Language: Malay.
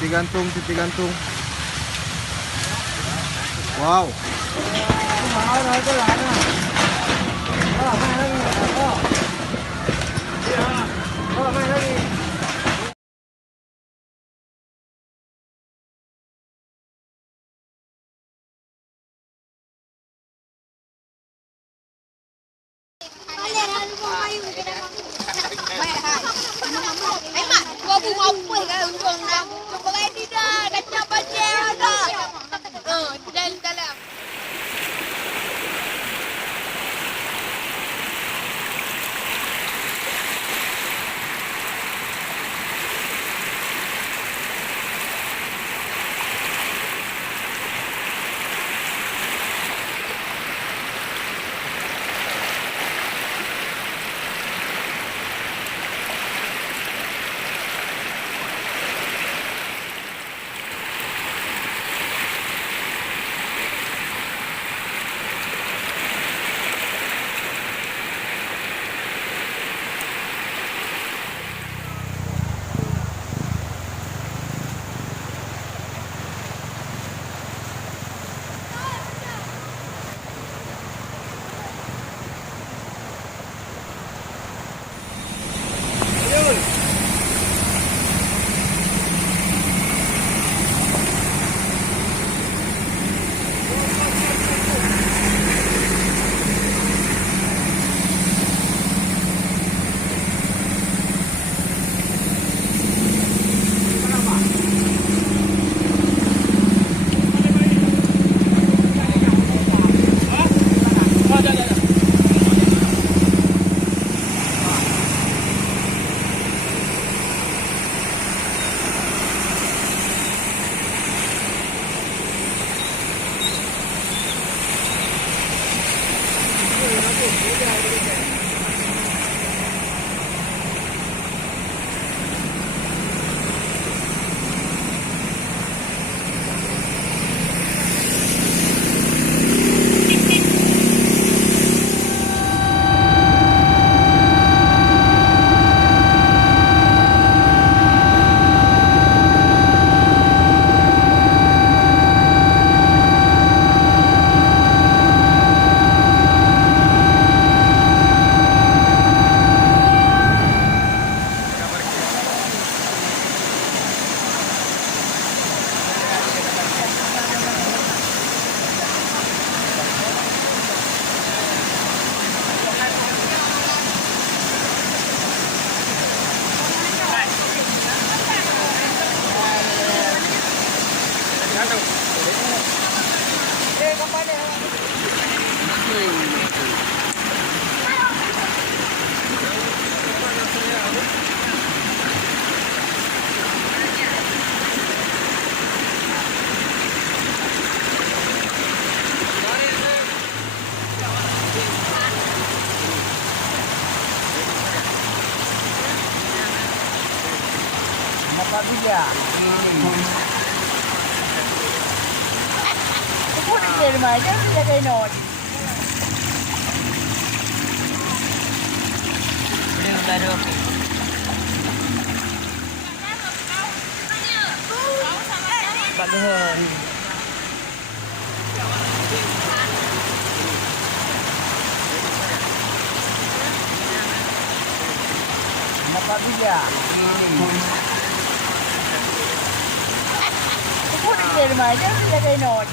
Titi gantung. Wow. Mở rồi cái lại nè. Đó, mai nó đi. Đó. Đó, mai nó đi. Gua mau pulang kan urang dah. Coba lagi dah, kacau bajau dah. Dalam. Apa dia? Aku nak cari macam dia kain not. Boleh ular okey. Bagus. Apa dia? Aku nak cari macam dia kain not.